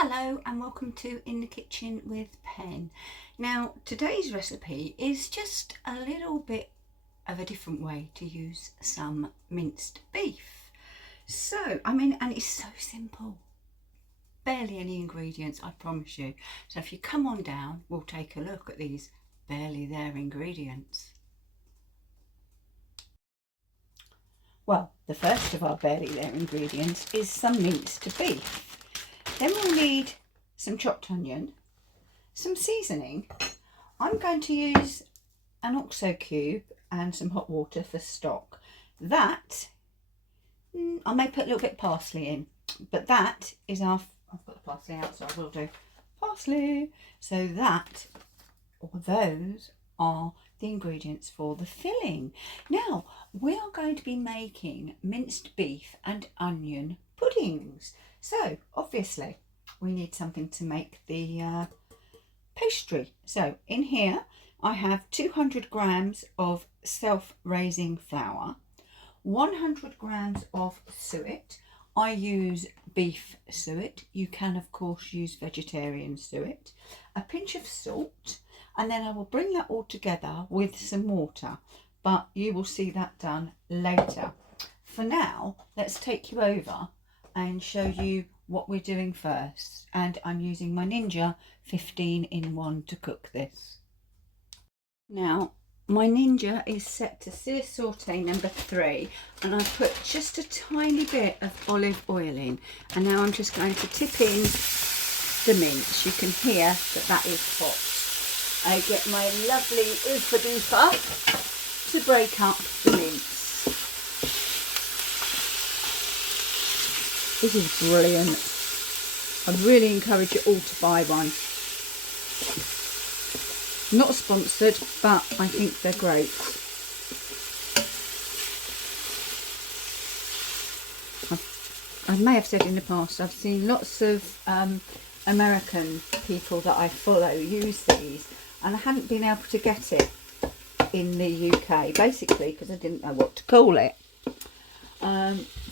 Hello and welcome to In the Kitchen with Pen. Now today's recipe is just a little bit of a different way to use some minced beef. And it's so simple. Barely any ingredients, I promise you. So if you come on down, we'll take a look at these barely there ingredients. Well, the first of our barely there ingredients is some minced beef. Then we'll need some chopped onion, some seasoning. I'm going to use an OXO cube and some hot water for stock. That, I may put a little bit of parsley in, but that is our, I've got the parsley out so I will do parsley. So that, or those are the ingredients for the filling. Now, we are going to be making minced beef and onion puddings. So obviously we need something to make the pastry. So in here I have 200 grams of self-raising flour, 100 grams of suet. I use beef suet. You can of course use vegetarian suet. A pinch of salt, and then I will bring that all together with some water, but you will see that done later. For now, let's take you over and show you what we're doing first. And I'm using my Ninja 15-in-1 to cook this. Now, my Ninja is set to sear saute number 3, and I've put just a tiny bit of olive oil in. And now I'm just going to tip in the mince. You can hear that is hot. I get my lovely oofa doofa to break up the mince. This is brilliant. I really encourage you all to buy one. Not sponsored, but I think they're great. I may have said in the past, I've seen lots of American people that I follow use these, and I hadn't been able to get it in the UK, basically because I didn't know what to call it.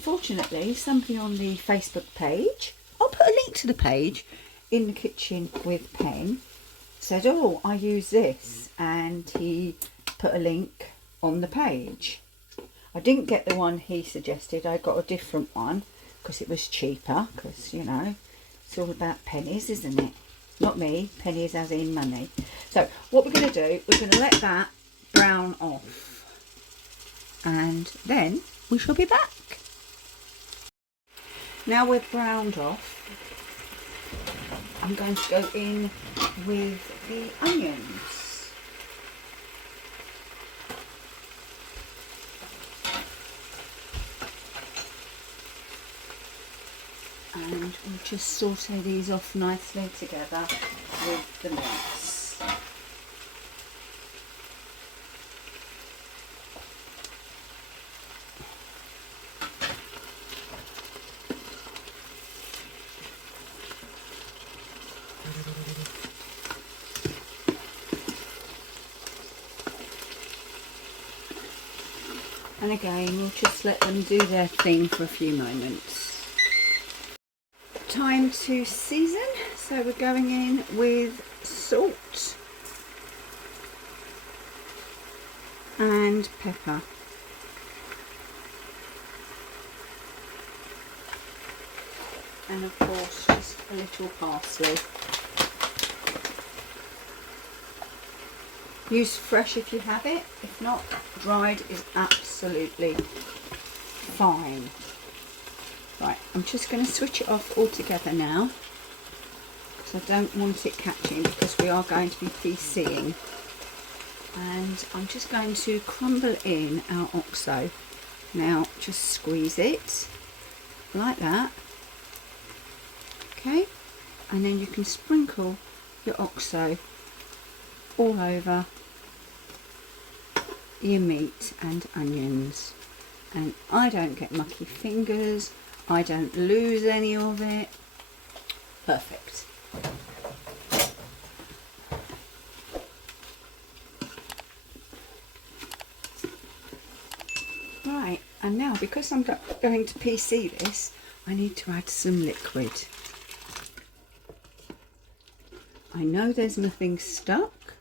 Fortunately, somebody on the Facebook page, I'll put a link to the page, In the Kitchen with Pen, said, oh, I use this, and he put a link on the page. I didn't get the one he suggested. I got a different one because it was cheaper, because you know it's all about pennies, isn't it? Not me, pennies as in money. So what we're going to do, we're going to let that brown off, and then we shall be back. Now we're browned off, I'm going to go in with the onions. And we'll just saute these off nicely together with the mince. And again, we'll just let them do their thing for a few moments. Time to season, so we're going in with salt and pepper. And of course, just a little parsley. Use fresh if you have it, if not, dried is absolutely fine. Right, I'm just going to switch it off altogether now, because I don't want it catching, because we are going to be PCing. And I'm just going to crumble in our OXO. Now, just squeeze it, like that. Okay, and then you can sprinkle your OXO all over your meat and onions, and I don't get mucky fingers, I don't lose any of it. Perfect. Right, and now because I'm going to PC this, I need to add some liquid. I know there's nothing stuck.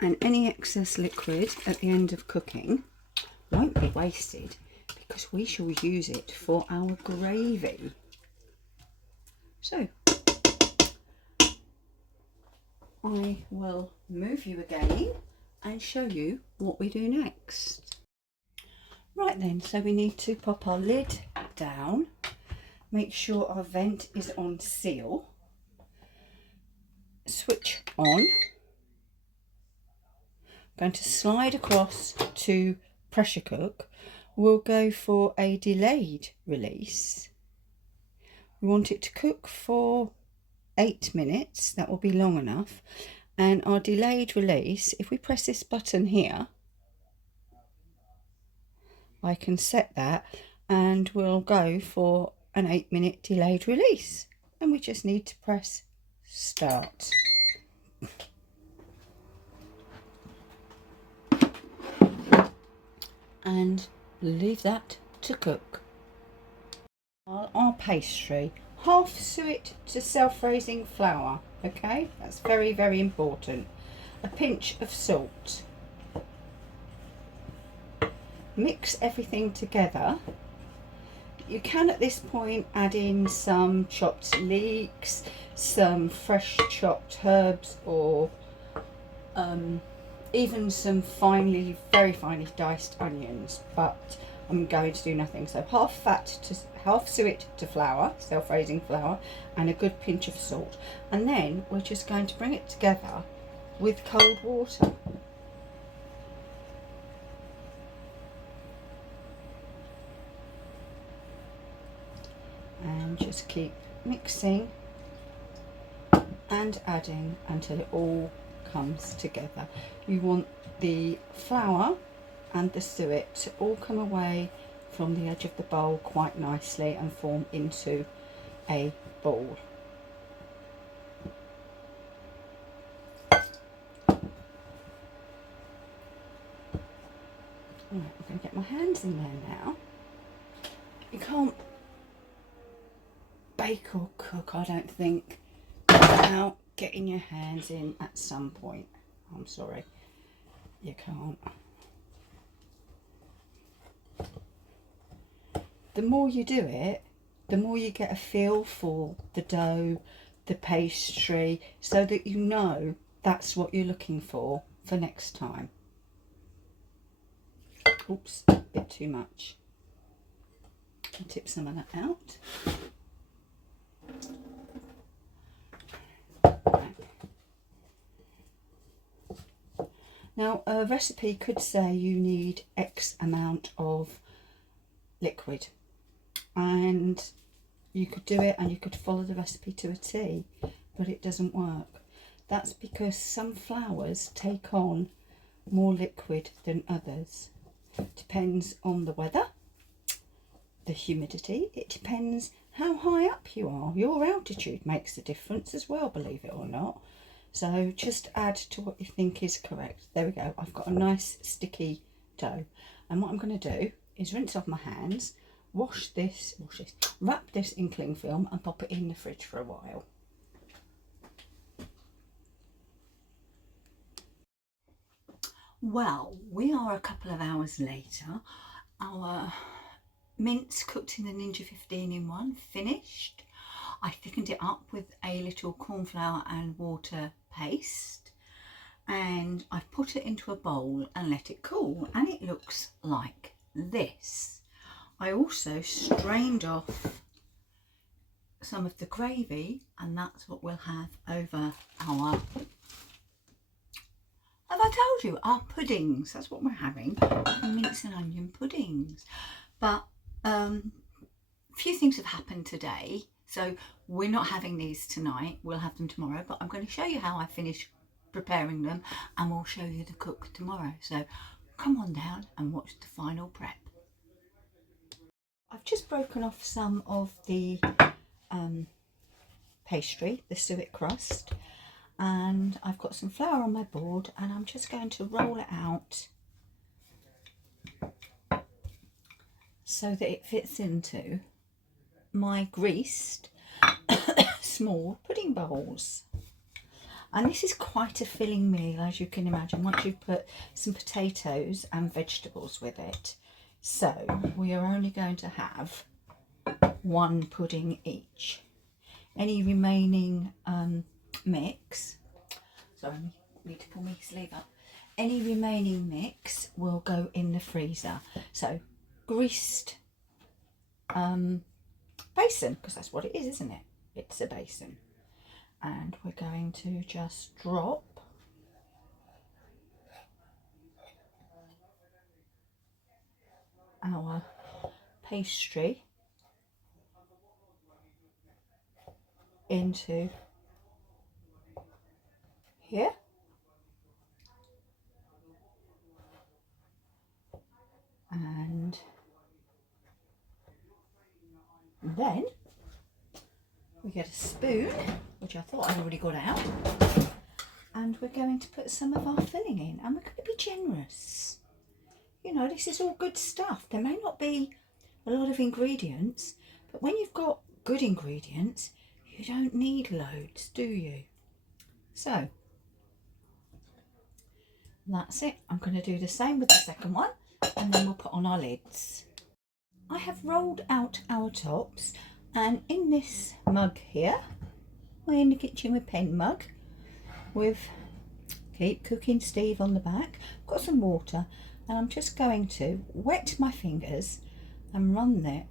And any excess liquid at the end of cooking won't be wasted because we shall use it for our gravy. So I will move you again and show you what we do next. Right then, so we need to pop our lid down, make sure our vent is on seal, switch on. Going to slide across to pressure cook. We'll go for a delayed release. We want it to cook for 8 minutes, that will be long enough. And our delayed release, if we press this button here, I can set that and we'll go for an 8-minute delayed release. And we just need to press start. And leave that to cook. Our pastry, half suet to self-raising flour, okay, that's very, very important. A pinch of salt. Mix everything together. You can at this point add in some chopped leeks, some fresh chopped herbs, or even some very finely diced onions, but I'm going to do nothing. So half suet to flour, self-raising flour, and a good pinch of salt. And then we're just going to bring it together with cold water. And just keep mixing and adding until it all comes together. You want the flour and the suet to all come away from the edge of the bowl quite nicely and form into a ball. Right, I'm going to get my hands in there now. You can't bake or cook, I don't think, without getting your hands in at some point. I'm sorry, you can't. The more you do it, the more you get a feel for the dough, the pastry, so that you know that's what you're looking for next time. Oops, a bit too much. I'll tip some of that out. Now, a recipe could say you need X amount of liquid, and you could do it and you could follow the recipe to a T, but it doesn't work. That's because some flours take on more liquid than others. Depends on the weather, the humidity, it depends how high up you are. Your altitude makes a difference as well, believe it or not. So just add to what you think is correct. There we go, I've got a nice sticky dough. And what I'm going to do is rinse off my hands, wrap this in cling film and pop it in the fridge for a while. Well, we are a couple of hours later. Our mince cooked in the Ninja 15-in-1 finished. I thickened it up with a little corn flour and water paste, and I've put it into a bowl and let it cool, and it looks like this. I also strained off some of the gravy, and that's what we'll have over our, have I told you, our puddings. That's what we're having, mince and onion puddings. But a few things have happened today, so we're not having these tonight, we'll have them tomorrow, but I'm going to show you how I finish preparing them, and we'll show you the cook tomorrow. So come on down and watch the final prep. I've just broken off some of the pastry, the suet crust, and I've got some flour on my board, and I'm just going to roll it out so that it fits into my greased small pudding bowls. And this is quite a filling meal, as you can imagine, once you've put some potatoes and vegetables with it. So we are only going to have one pudding each. Any remaining mix, sorry, I need to pull my sleeve up. Any remaining mix will go in the freezer. So greased basin, because that's what it is, isn't it? It's a basin. And we're going to just drop our pastry into here. And then we get a spoon, which I thought I'd already got out, and we're going to put some of our filling in, and we're going to be generous. You know, this is all good stuff. There may not be a lot of ingredients, but when you've got good ingredients, you don't need loads, do you? So that's it. I'm going to do the same with the second one, and then we'll put on our lids. I have rolled out our tops, and in this mug here, my in the kitchen with pen mug, with Keep Cooking Steve on the back, I've got some water, and I'm just going to wet my fingers and run them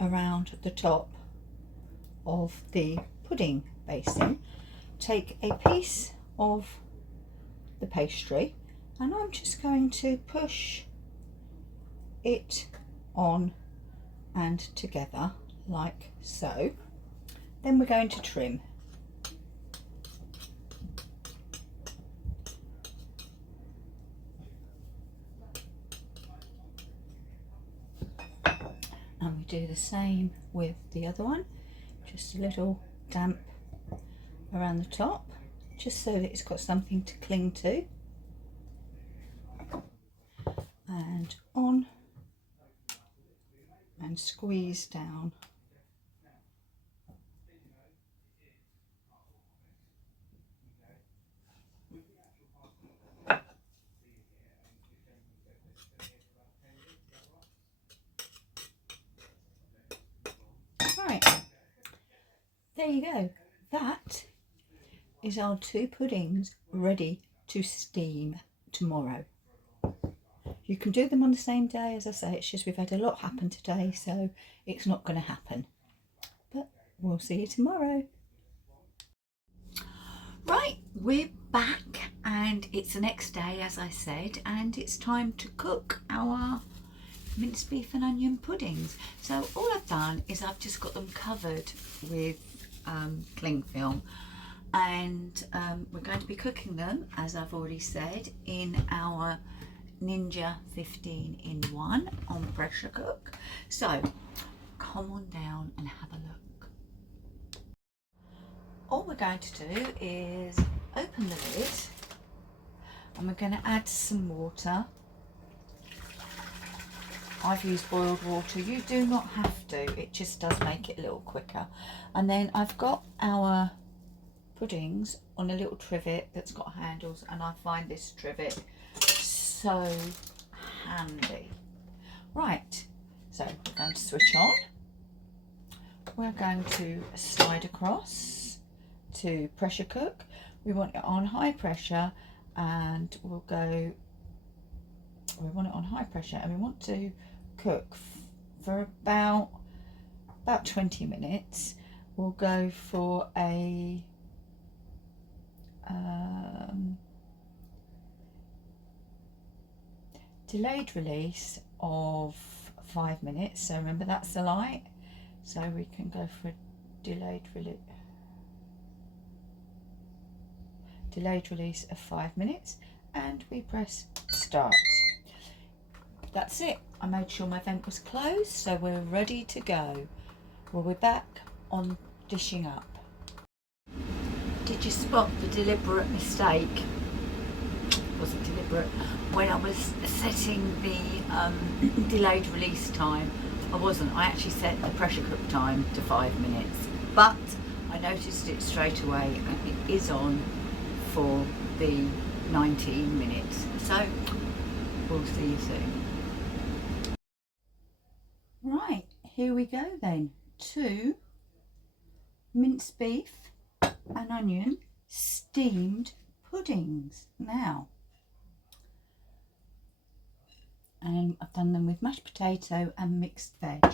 around the top of the pudding basin. Take a piece of the pastry, and I'm just going to push it on and together like so. Then we're going to trim. And we do the same with the other one, just a little damp around the top, just so that it's got something to cling to. And on and squeeze down. Right, there you go. That is our 2 puddings ready to steam tomorrow. You can do them on the same day, as I say, it's just we've had a lot happen today, so it's not going to happen. But we'll see you tomorrow. Right, we're back, and it's the next day, as I said, and it's time to cook our minced beef and onion puddings. So all I've done is I've just got them covered with cling film, and we're going to be cooking them, as I've already said, in our Ninja 15-in-1 on pressure cook. So come on down and have a look. All we're going to do is open the lid, and we're going to add some water. I've used boiled water. You do not have to, it just does make it a little quicker. And then I've got our puddings on a little trivet that's got handles, and I find this trivet so handy. Right, so we're going to switch on. We're going to slide across to pressure cook. We want it on high pressure, and we want it on high pressure, and we want to cook for about 20 minutes. We'll go for a delayed release of 5 minutes. So remember, that's the light, so we can go for a delayed release of 5 minutes, and we press start. That's it. I made sure my vent was closed, so we're ready to go. We'll be back on dishing up. Did you spot the deliberate mistake? wasn't deliberate. When I was setting the delayed release time, I actually set the pressure cook time to 5 minutes, but I noticed it straight away and it is on for the 19 minutes. So we'll see you soon. Right, here we go then. 2 minced beef and onion steamed puddings now. And I've done them with mashed potato and mixed veg.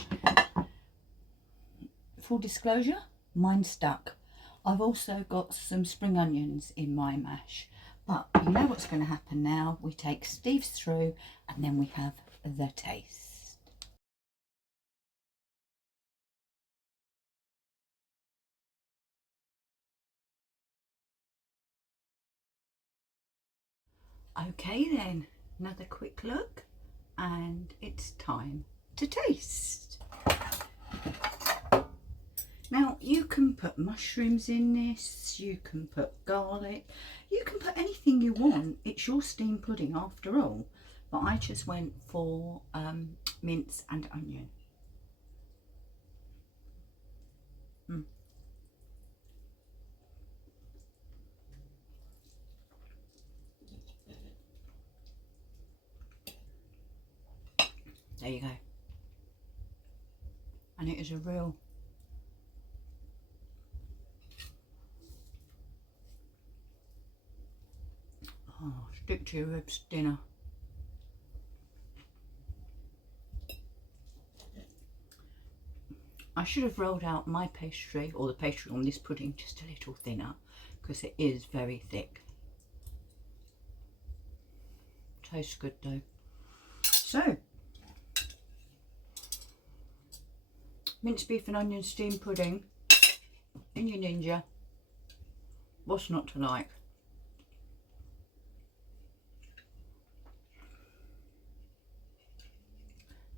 Full disclosure, mine stuck. I've also got some spring onions in my mash. But you know what's going to happen now. We take Steve's through and then we have the taste. Okay then, another quick look and it's time to taste. Now you can put mushrooms in this, you can put garlic, you can put anything you want. It's your steamed pudding after all. But I just went for mince and onion. There you go. And it is a real stick to your ribs dinner. I should have rolled out my pastry, or the pastry on this pudding, just a little thinner because it is very thick. Tastes good though. So, minced beef and onion steamed pudding in your Ninja. What's not to like?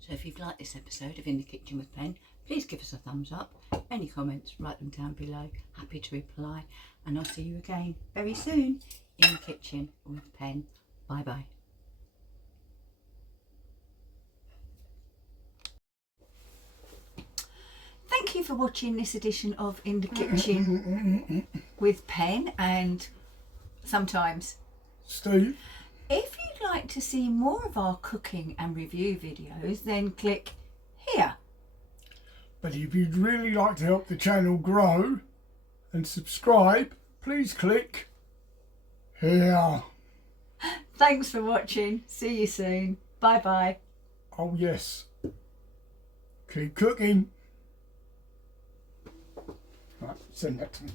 So if you've liked this episode of In the Kitchen with Pen, please give us a thumbs up. Any comments, write them down below. Happy to reply. And I'll see you again very soon in the kitchen with Pen. Bye bye. Thank you for watching this edition of In the Kitchen with Pen and sometimes Steve. If you'd like to see more of our cooking and review videos, then click here. But if you'd really like to help the channel grow and subscribe, please click here. Thanks for watching. See you soon. Bye bye. Oh yes. Keep cooking. Right, send that to me.